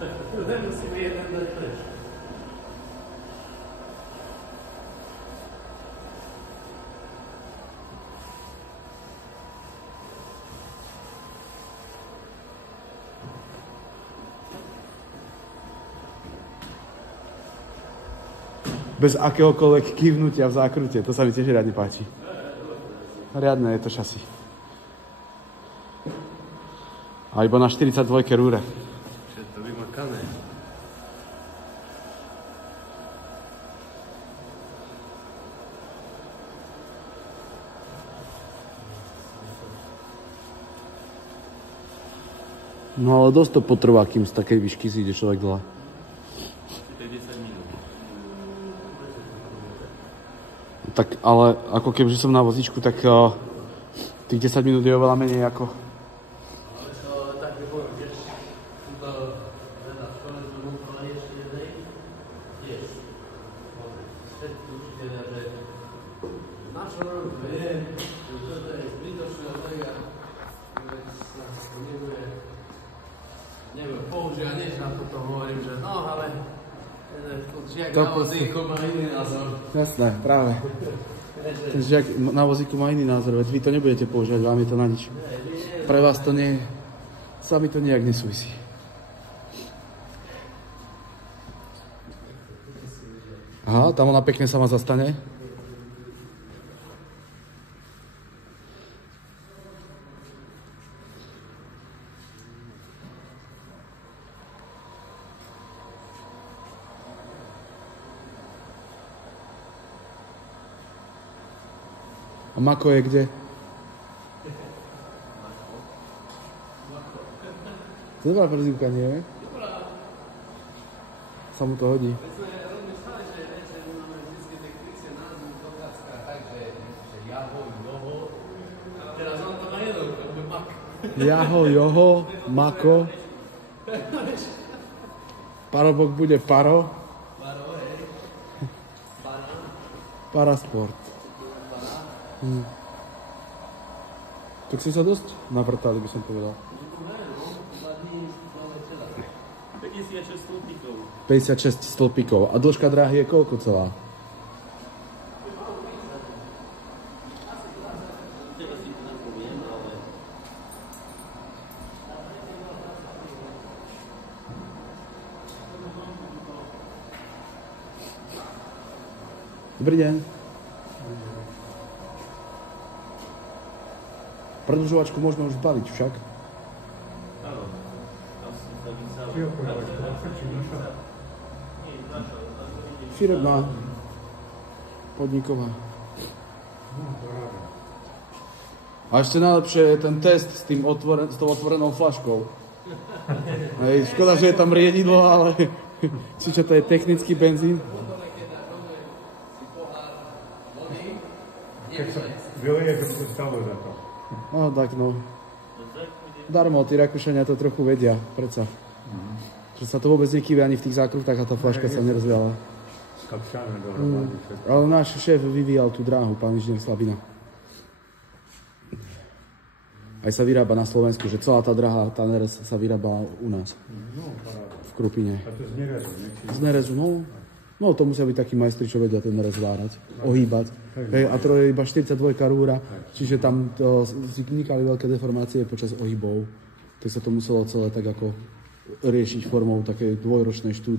Musíme jeden dať preč. Bez akéhokoľvek kývnutia v zákrute. To sa mi tiež riadne páči. Riadne je to šasy. A iba na 42 rúre. Všetko vymakané. No ale dosť to potrvá, kým z takej výšky si ide človek dole. Tak ale ako keby som na vozíčku, tak tých 10 minút je oveľa menej ako... Ale to tak nepoviem, vieš, túto na škole sme montovali ešte jednej, tiež. Všetko určite dáte. Na čo robím, viem, že toto je zbytočné odlega, sa nebude používať, než na toto hovorím, že no, ale žiak na vozíku má iný názor. Jasné, práve. Ten žiak na vozíku má iný názor, veď vy to nebudete používať, vám je to na nič. Pre vás to nie... S vami to nejak nesúvisí. Aha, tam ona pekne sama zastane. A Mako je kde? Dobrá prezývka, nie? Dobrá. Sa mu to hodí. My sme rozmýšľali, že večer máme vždycky technické názvy v otázkach, takže Jaho, Joho. Teraz on to má jedno, ako Mak. Jaho, Joho, Mako. Parobok bude Paro. Paro, hej. Para. Parasport. Tak si sa dosť navrtali, by som povedal. 56 stĺpikov. 56 stĺpikov. A dĺžka dráhy je koľko celá? Dobrý deň. Predĺžovačku môžeme už zbaliť však. Áno. Firemná. Podniková. A ešte najlepšie je ten test s tou otvorenou fľaškou. Hej, škoda, že je tam riedidlo, ale či čo to je technický benzín? Keď sa vylije, to sa stalo za to. No tak no. Darmo, tí Rakúšania to trochu vedia, predsa. Že sa to vôbec nekýve ani v tých zákrutách a tá fľaška sa nerozviala. Skapčané dohromady. Ale náš šéf vyvíjal tú dráhu, pán inžinier Slabina. Aj sa vyrába na Slovensku, že celá tá dráha, tá nerez sa vyrába u nás. No, paráda. V Krupine. A to z nerezu, Z nerezu, no. No to musia byť takí majstri, čo vedia ten nerez várať, ohýbať. Hej, a to je iba 42 rúra, čiže tam vznikali veľké deformácie počas ohybov. Tak sa to muselo celé tak ako riešiť formou takej dvojročnej štúdie.